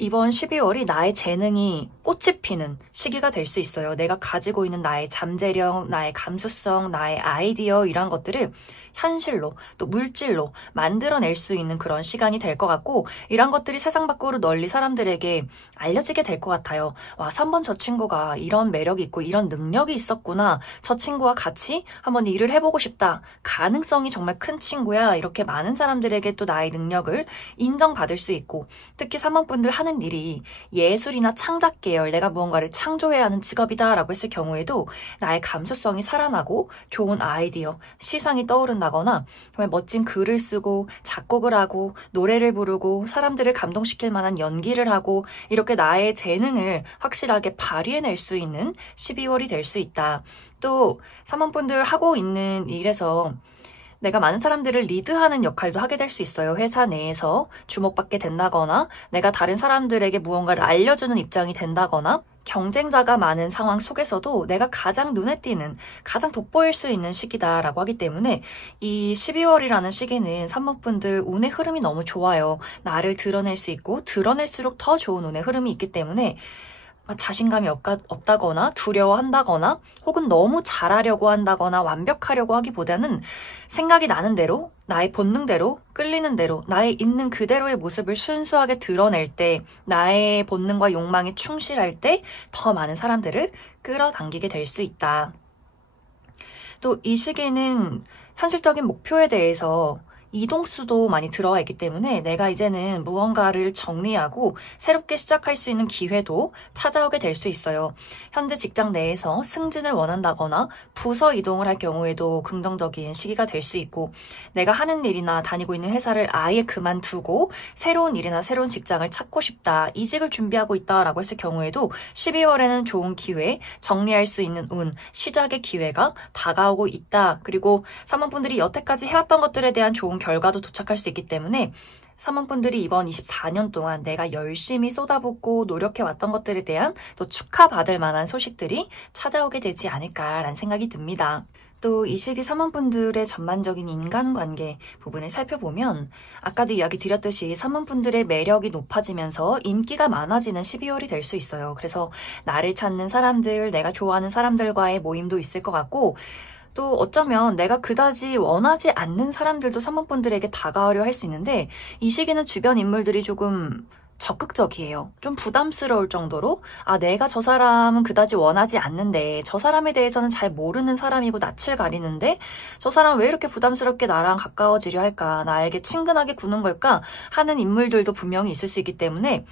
이번 12월이 나의 재능이 꽃이 피는 시기가 될 수 있어요. 내가 가지고 있는 나의 잠재력, 나의 감수성, 나의 아이디어, 이런 것들을 현실로 또 물질로 만들어낼 수 있는 그런 시간이 될 것 같고, 이런 것들이 세상 밖으로 널리 사람들에게 알려지게 될 것 같아요. 와, 3번 저 친구가 이런 매력이 있고 이런 능력이 있었구나. 저 친구와 같이 한번 일을 해보고 싶다. 가능성이 정말 큰 친구야. 이렇게 많은 사람들에게 또 나의 능력을 인정받을 수 있고, 특히 3번 분들 하는 일이 예술이나 창작 계열, 내가 무언가를 창조해야 하는 직업이다 라고 했을 경우에도 나의 감수성이 살아나고 좋은 아이디어, 시상이 떠오른다 거나 정말 멋진 글을 쓰고 작곡을 하고 노래를 부르고 사람들을 감동시킬 만한 연기를 하고, 이렇게 나의 재능을 확실하게 발휘해낼 수 있는 12월이 될 수 있다. 또 3번 분들 하고 있는 일에서 내가 많은 사람들을 리드하는 역할도 하게 될 수 있어요. 회사 내에서 주목받게 된다거나, 내가 다른 사람들에게 무언가를 알려주는 입장이 된다거나, 경쟁자가 많은 상황 속에서도 내가 가장 눈에 띄는, 가장 돋보일 수 있는 시기다라고 하기 때문에 이 12월이라는 시기는 3번 분들 운의 흐름이 너무 좋아요. 나를 드러낼 수 있고 드러낼수록 더 좋은 운의 흐름이 있기 때문에 자신감이 없다거나 두려워한다거나, 혹은 너무 잘하려고 한다거나 완벽하려고 하기보다는 생각이 나는 대로, 나의 본능대로, 끌리는 대로, 나의 있는 그대로의 모습을 순수하게 드러낼 때, 나의 본능과 욕망에 충실할 때 더 많은 사람들을 끌어당기게 될 수 있다. 또 이 시기에는 현실적인 목표에 대해서 이동수도 많이 들어와 있기 때문에 내가 이제는 무언가를 정리하고 새롭게 시작할 수 있는 기회도 찾아오게 될 수 있어요. 현재 직장 내에서 승진을 원한다거나 부서 이동을 할 경우에도 긍정적인 시기가 될 수 있고, 내가 하는 일이나 다니고 있는 회사를 아예 그만두고 새로운 일이나 새로운 직장을 찾고 싶다, 이직을 준비하고 있다라고 했을 경우에도 12월에는 좋은 기회, 정리할 수 있는 운, 시작의 기회가 다가오고 있다. 그리고 3번 분들이 여태까지 해왔던 것들에 대한 좋은 결과도 도착할 수 있기 때문에 3번 분들이 이번 24년 동안 내가 열심히 쏟아붓고 노력해왔던 것들에 대한 또 축하받을 만한 소식들이 찾아오게 되지 않을까라는 생각이 듭니다. 또 이 시기 3번 분들의 전반적인 인간관계 부분을 살펴보면 아까도 이야기 드렸듯이 3번 분들의 매력이 높아지면서 인기가 많아지는 12월이 될 수 있어요. 그래서 나를 찾는 사람들, 내가 좋아하는 사람들과의 모임도 있을 것 같고, 또 어쩌면 내가 그다지 원하지 않는 사람들도 3번 분들에게 다가오려 할 수 있는데, 이 시기는 주변 인물들이 조금 적극적이에요. 좀 부담스러울 정도로 내가 저 사람은 그다지 원하지 않는데, 저 사람에 대해서는 잘 모르는 사람이고 낯을 가리는데 저 사람 왜 이렇게 부담스럽게 나랑 가까워지려 할까, 나에게 친근하게 구는 걸까 하는 인물들도 분명히 있을 수 있기 때문에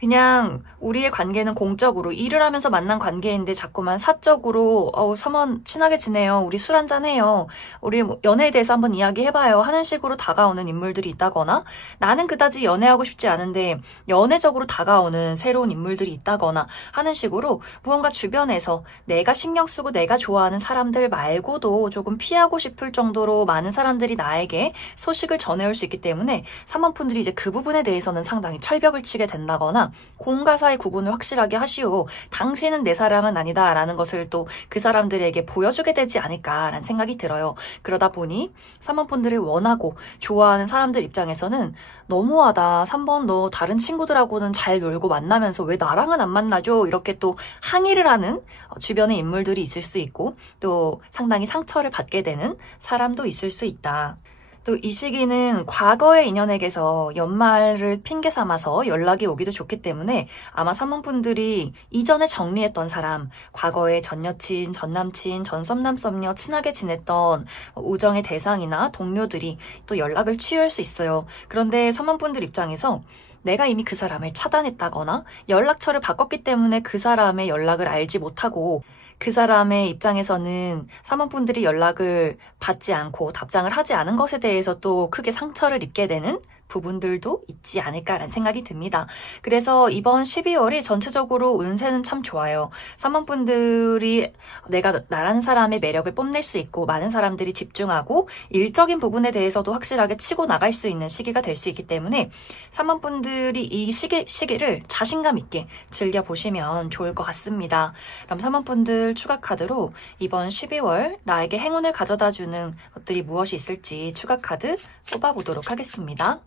그냥 우리의 관계는 공적으로 일을 하면서 만난 관계인데 자꾸만 사적으로 3원 친하게 지내요. 우리 술 한잔 해요. 우리 뭐 연애에 대해서 한번 이야기해봐요. 하는 식으로 다가오는 인물들이 있다거나 나는 그다지 연애하고 싶지 않은데 연애적으로 다가오는 새로운 인물들이 있다거나 하는 식으로 무언가 주변에서 내가 신경 쓰고 내가 좋아하는 사람들 말고도 조금 피하고 싶을 정도로 많은 사람들이 나에게 소식을 전해올 수 있기 때문에 3번분들이 이제 그 부분에 대해서는 상당히 철벽을 치게 된다거나 공과 사의 구분을 확실하게 하시오. 당신은 내 사람은 아니다 라는 것을 또 그 사람들에게 보여주게 되지 않을까라는 생각이 들어요. 그러다 보니 3번분들이 원하고 좋아하는 사람들 입장에서는 너무하다. 3번 너 다른 친구들하고는 잘 놀고 만나면서 왜 나랑은 안 만나죠? 이렇게 또 항의를 하는 주변의 인물들이 있을 수 있고 또 상당히 상처를 받게 되는 사람도 있을 수 있다. 또 이 시기는 과거의 인연에게서 연말을 핑계 삼아서 연락이 오기도 좋기 때문에 아마 3번분들이 이전에 정리했던 사람, 과거의 전 여친, 전 남친, 전 썸남 썸녀 친하게 지냈던 우정의 대상이나 동료들이 또 연락을 취할 수 있어요. 그런데 3번분들 입장에서 내가 이미 그 사람을 차단했다거나 연락처를 바꿨기 때문에 그 사람의 연락을 알지 못하고 그 사람의 입장에서는 3번분들이 연락을 받지 않고 답장을 하지 않은 것에 대해서 또 크게 상처를 입게 되는 부분들도 있지 않을까라는 생각이 듭니다. 그래서 이번 12월이 전체적으로 운세는 참 좋아요. 3번분들이 내가 나라는 사람의 매력을 뽐낼 수 있고 많은 사람들이 집중하고 일적인 부분에 대해서도 확실하게 치고 나갈 수 있는 시기가 될 수 있기 때문에 3번분들이 이 시기를 자신감 있게 즐겨보시면 좋을 것 같습니다. 그럼 3번분들 추가 카드로 이번 12월 나에게 행운을 가져다주는 것들이 무엇이 있을지 추가 카드 뽑아보도록 하겠습니다.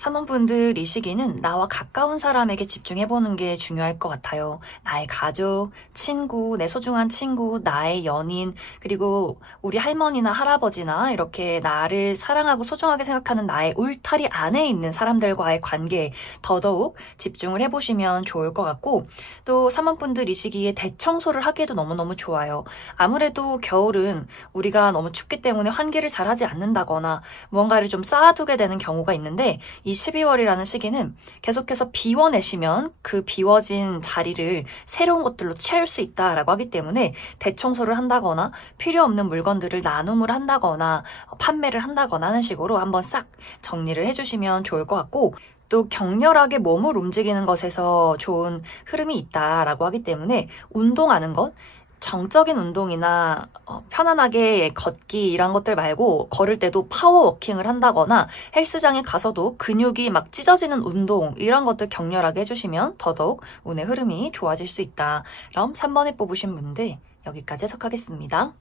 3번분들 이 시기는 나와 가까운 사람에게 집중해보는 게 중요할 것 같아요. 나의 가족, 친구, 내 소중한 친구, 나의 연인, 그리고 우리 할머니나 할아버지나 이렇게 나를 사랑하고 소중하게 생각하는 나의 울타리 안에 있는 사람들과의 관계에 더더욱 집중을 해보시면 좋을 것 같고 또 3번분들 이 시기에 대청소를 하기에도 너무너무 좋아요. 아무래도 겨울은 우리가 너무 춥기 때문에 환기를 잘 하지 않는다거나 무언가를 좀 쌓아두게 되는 경우가 있는데 이 12월이라는 시기는 계속해서 비워내시면 그 비워진 자리를 새로운 것들로 채울 수 있다라고 하기 때문에 대청소를 한다거나 필요 없는 물건들을 나눔을 한다거나 판매를 한다거나 하는 식으로 한번 싹 정리를 해주시면 좋을 것 같고 또 격렬하게 몸을 움직이는 것에서 좋은 흐름이 있다라고 하기 때문에 운동하는 것 정적인 운동이나 편안하게 걷기 이런 것들 말고 걸을 때도 파워워킹을 한다거나 헬스장에 가서도 근육이 막 찢어지는 운동 이런 것들 격렬하게 해주시면 더더욱 운의 흐름이 좋아질 수 있다. 그럼 3번에 뽑으신 분들 여기까지 해석하겠습니다.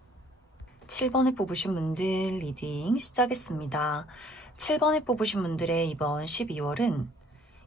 7번에 뽑으신 분들 리딩 시작했습니다. 7번에 뽑으신 분들의 이번 12월은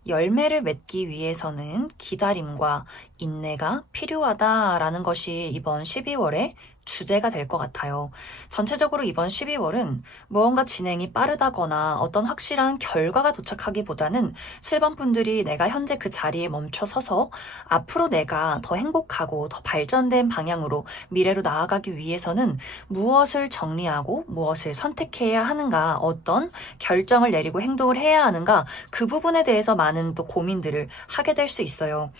열매를 맺기 위해서는 기다림과 인내가 필요하다라는 것이 이번 12월의 주제가 될 것 같아요. 전체적으로 이번 12월은 무언가 진행이 빠르다거나 어떤 확실한 결과가 도착하기보다는 7번 분들이 내가 현재 그 자리에 멈춰 서서 앞으로 내가 더 행복하고 더 발전된 방향으로 미래로 나아가기 위해서는 무엇을 정리하고 무엇을 선택해야 하는가, 어떤 결정을 내리고 행동을 해야 하는가, 그 부분에 대해서 많은 또 고민들을 하게 될 수 있어요.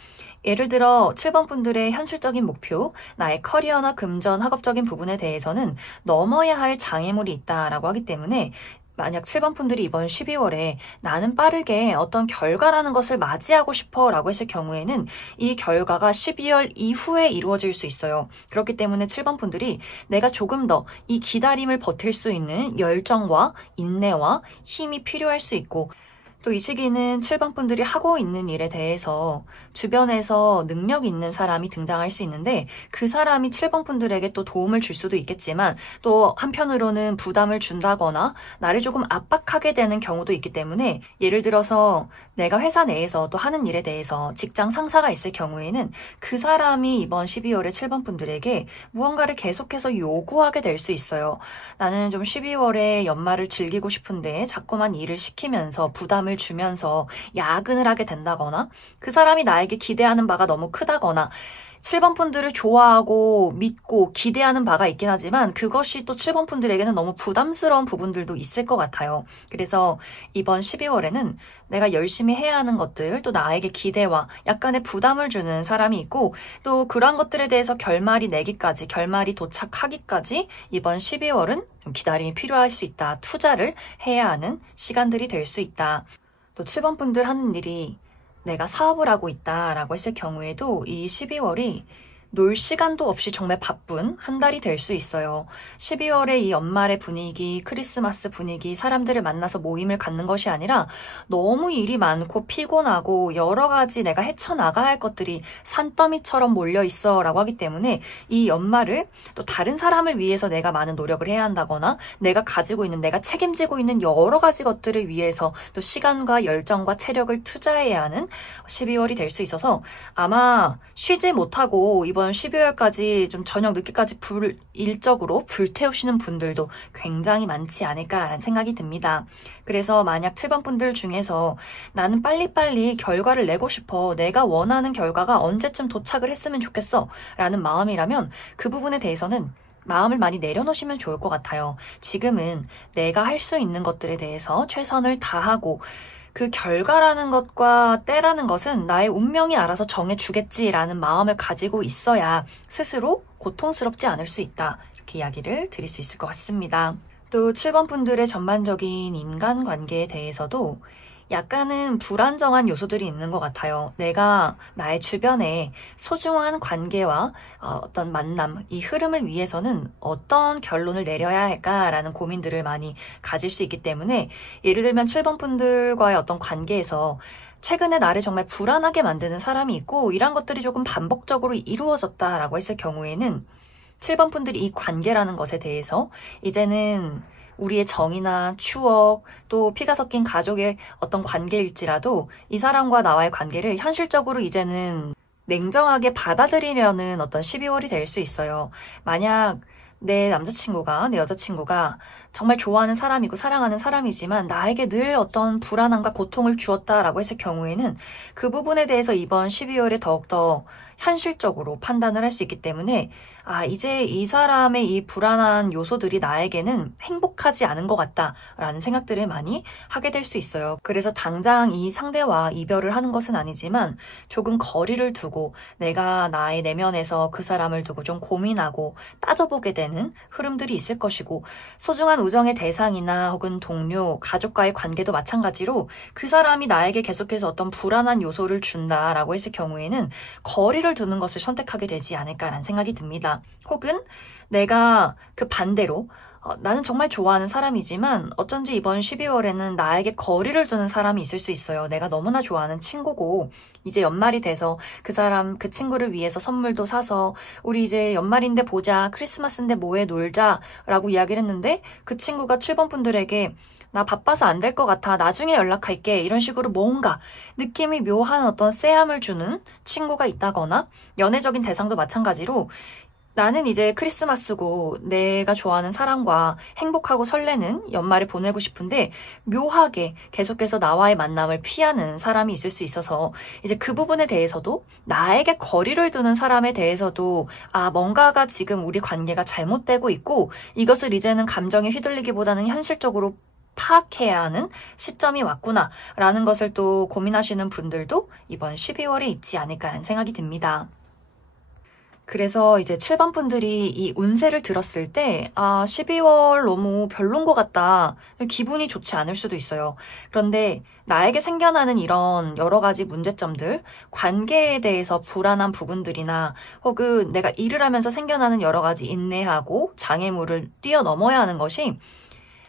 예를 들어 7번 분들의 현실적인 목표, 나의 커리어나 금전, 학업적인 부분에 대해서는 넘어야 할 장애물이 있다라고 하기 때문에 만약 7번 분들이 이번 12월에 나는 빠르게 어떤 결과라는 것을 맞이하고 싶어 라고 했을 경우에는 이 결과가 12월 이후에 이루어질 수 있어요. 그렇기 때문에 7번 분들이 내가 조금 더 이 기다림을 버틸 수 있는 열정과 인내와 힘이 필요할 수 있고 또 이 시기는 7번 분들이 하고 있는 일에 대해서 주변에서 능력 있는 사람이 등장할 수 있는데 그 사람이 7번 분들에게 또 도움을 줄 수도 있겠지만 또 한편으로는 부담을 준다거나 나를 조금 압박하게 되는 경우도 있기 때문에 예를 들어서 내가 회사 내에서 또 하는 일에 대해서 직장 상사가 있을 경우에는 그 사람이 이번 12월에 7번 분들에게 무언가를 계속해서 요구하게 될 수 있어요. 나는 좀 12월에 연말을 즐기고 싶은데 자꾸만 일을 시키면서 부담을 주면서 야근을 하게 된다거나 그 사람이 나에게 기대하는 바가 너무 크다거나 7번 분들을 좋아하고 믿고 기대하는 바가 있긴 하지만 그것이 또 7번 분들에게는 너무 부담스러운 부분들도 있을 것 같아요. 그래서 이번 12월에는 내가 열심히 해야 하는 것들, 또 나에게 기대와 약간의 부담을 주는 사람이 있고, 또 그러한 것들에 대해서 결말이 내기까지, 결말이 도착하기까지 이번 12월은 좀 기다림이 필요할 수 있다. 투자를 해야 하는 시간들이 될 수 있다. 또 7번 분들 하는 일이 내가 사업을 하고 있다라고 했을 경우에도 이 12월이 놀 시간도 없이 정말 바쁜 한 달이 될 수 있어요. 12월에 이 연말의 분위기, 크리스마스 분위기, 사람들을 만나서 모임을 갖는 것이 아니라 너무 일이 많고 피곤하고 여러 가지 내가 헤쳐나가야 할 것들이 산더미처럼 몰려 있어 라고 하기 때문에 이 연말을 또 다른 사람을 위해서 내가 많은 노력을 해야 한다거나 내가 가지고 있는, 내가 책임지고 있는 여러 가지 것들을 위해서 또 시간과 열정과 체력을 투자해야 하는 12월이 될 수 있어서 아마 쉬지 못하고 이번 12월까지 좀 저녁 늦게까지 일적으로 불태우시는 분들도 굉장히 많지 않을까라는 생각이 듭니다. 그래서 만약 7번 분들 중에서 나는 빨리빨리 결과를 내고 싶어, 내가 원하는 결과가 언제쯤 도착을 했으면 좋겠어 라는 마음이라면 그 부분에 대해서는 마음을 많이 내려놓으시면 좋을 것 같아요. 지금은 내가 할 수 있는 것들에 대해서 최선을 다하고 그 결과라는 것과 때라는 것은 나의 운명이 알아서 정해주겠지라는 마음을 가지고 있어야 스스로 고통스럽지 않을 수 있다. 이렇게 이야기를 드릴 수 있을 것 같습니다. 또 7번 분들의 전반적인 인간관계에 대해서도 약간은 불안정한 요소들이 있는 것 같아요. 내가 나의 주변에 소중한 관계와 어떤 만남, 이 흐름을 위해서는 어떤 결론을 내려야 할까라는 고민들을 많이 가질 수 있기 때문에 예를 들면 7번 분들과의 어떤 관계에서 최근에 나를 정말 불안하게 만드는 사람이 있고 이런 것들이 조금 반복적으로 이루어졌다라고 했을 경우에는 7번 분들이 이 관계라는 것에 대해서 이제는 우리의 정이나 추억, 또 피가 섞인 가족의 어떤 관계일지라도 이 사람과 나와의 관계를 현실적으로 이제는 냉정하게 받아들이려는 어떤 12월이 될 수 있어요. 만약 내 남자친구가, 내 여자친구가 정말 좋아하는 사람이고 사랑하는 사람이지만 나에게 늘 어떤 불안함과 고통을 주었다라고 했을 경우에는 그 부분에 대해서 이번 12월에 더욱더 현실적으로 판단을 할 수 있기 때문에 이제 이 사람의 이 불안한 요소들이 나에게는 행복하지 않은 것 같다라는 생각들을 많이 하게 될 수 있어요. 그래서 당장 이 상대와 이별을 하는 것은 아니지만 조금 거리를 두고 내가 나의 내면에서 그 사람을 두고 좀 고민하고 따져보게 되는 흐름들이 있을 것이고 소중한 우정의 대상이나 혹은 동료, 가족과의 관계도 마찬가지로 그 사람이 나에게 계속해서 어떤 불안한 요소를 준다라고 했을 경우에는 거리를 두는 것을 선택하게 되지 않을까라는 생각이 듭니다. 혹은 내가 그 반대로 나는 정말 좋아하는 사람이지만 어쩐지 이번 12월에는 나에게 거리를 두는 사람이 있을 수 있어요. 내가 너무나 좋아하는 친구고 이제 연말이 돼서 그 사람, 그 친구를 위해서 선물도 사서 우리 이제 연말인데 보자, 크리스마스인데 뭐해 놀자 라고 이야기를 했는데 그 친구가 7번 분들에게 나 바빠서 안 될 것 같아. 나중에 연락할게. 이런 식으로 뭔가 느낌이 묘한 어떤 쎄함을 주는 친구가 있다거나 연애적인 대상도 마찬가지로 나는 이제 크리스마스고 내가 좋아하는 사람과 행복하고 설레는 연말을 보내고 싶은데 묘하게 계속해서 나와의 만남을 피하는 사람이 있을 수 있어서 이제 그 부분에 대해서도 나에게 거리를 두는 사람에 대해서도 뭔가가 지금 우리 관계가 잘못되고 있고 이것을 이제는 감정에 휘둘리기보다는 현실적으로 파악해야 하는 시점이 왔구나 라는 것을 또 고민하시는 분들도 이번 12월에 있지 않을까라는 생각이 듭니다. 그래서 이제 7번 분들이 이 운세를 들었을 때 12월 너무 별론 것 같다. 기분이 좋지 않을 수도 있어요. 그런데 나에게 생겨나는 이런 여러 가지 문제점들, 관계에 대해서 불안한 부분들이나 혹은 내가 일을 하면서 생겨나는 여러 가지 인내하고 장애물을 뛰어넘어야 하는 것이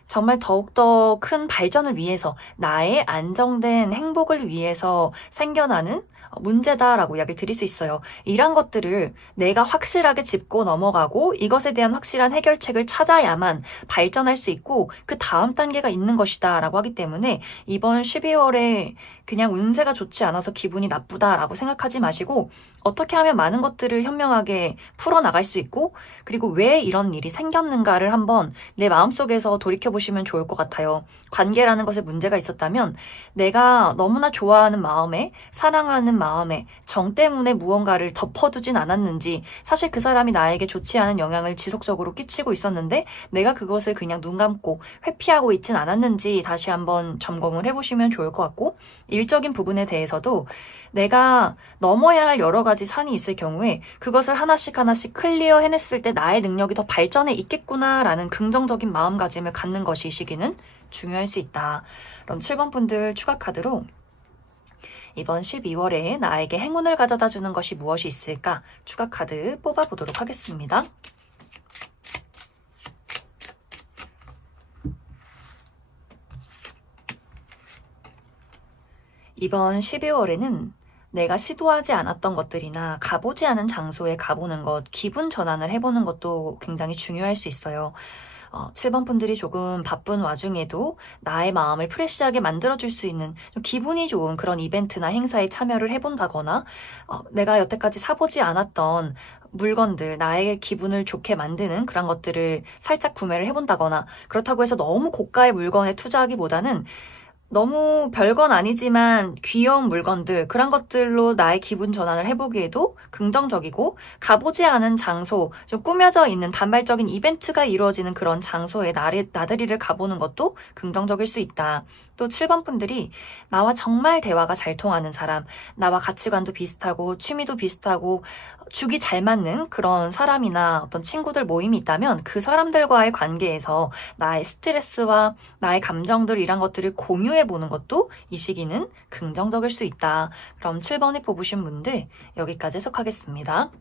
정말 더욱더 큰 발전을 위해서 나의 안정된 행복을 위해서 생겨나는 문제다라고 이야기를 드릴 수 있어요. 이런 것들을 내가 확실하게 짚고 넘어가고 이것에 대한 확실한 해결책을 찾아야만 발전할 수 있고 그 다음 단계가 있는 것이다 라고 하기 때문에 이번 12월에 그냥 운세가 좋지 않아서 기분이 나쁘다라고 생각하지 마시고 어떻게 하면 많은 것들을 현명하게 풀어나갈 수 있고 그리고 왜 이런 일이 생겼는가를 한번 내 마음속에서 보시면 좋을 것 같아요. 관계라는 것에 문제가 있었다면 내가 너무나 좋아하는 마음에, 사랑하는 마음에 정 때문에 무언가를 덮어두진 않았는지, 사실 그 사람이 나에게 좋지 않은 영향을 지속적으로 끼치고 있었는데 내가 그것을 그냥 눈 감고 회피하고 있진 않았는지 다시 한번 점검을 해보시면 좋을 것 같고, 일적인 부분에 대해서도 내가 넘어야 할 여러 가지 산이 있을 경우에 그것을 하나씩 클리어 해냈을 때 나의 능력이 더 발전해 있겠구나라는 긍정적인 마음가짐을 갖는 것이 이 시기는 중요할 수 있다. 그럼 7번 분들 추가 카드로 이번 12월에 나에게 행운을 가져다 주는 것이 무엇이 있을까? 추가 카드 뽑아보도록 하겠습니다. 이번 12월에는 내가 시도하지 않았던 것들이나 가보지 않은 장소에 가보는 것, 기분 전환을 해보는 것도 굉장히 중요할 수 있어요. 7번 분들이 조금 바쁜 와중에도 나의 마음을 프레시하게 만들어줄 수 있는 좀 기분이 좋은 그런 이벤트나 행사에 참여를 해본다거나, 내가 여태까지 사보지 않았던 물건들, 나의 기분을 좋게 만드는 그런 것들을 살짝 구매를 해본다거나, 그렇다고 해서 너무 고가의 물건에 투자하기보다는 너무 별건 아니지만 귀여운 물건들, 그런 것들로 나의 기분 전환을 해보기에도 긍정적이고, 가보지 않은 장소, 좀 꾸며져 있는 단발적인 이벤트가 이루어지는 그런 장소에 나들이를 가보는 것도 긍정적일 수 있다. 또 7번 분들이 나와 정말 대화가 잘 통하는 사람, 나와 가치관도 비슷하고 취미도 비슷하고 죽이 잘 맞는 그런 사람이나 어떤 친구들 모임이 있다면 그 사람들과의 관계에서 나의 스트레스와 나의 감정들, 이런 것들을 공유해보는 것도 이 시기는 긍정적일 수 있다. 그럼 7번에 뽑으신 분들 여기까지 해석하겠습니다.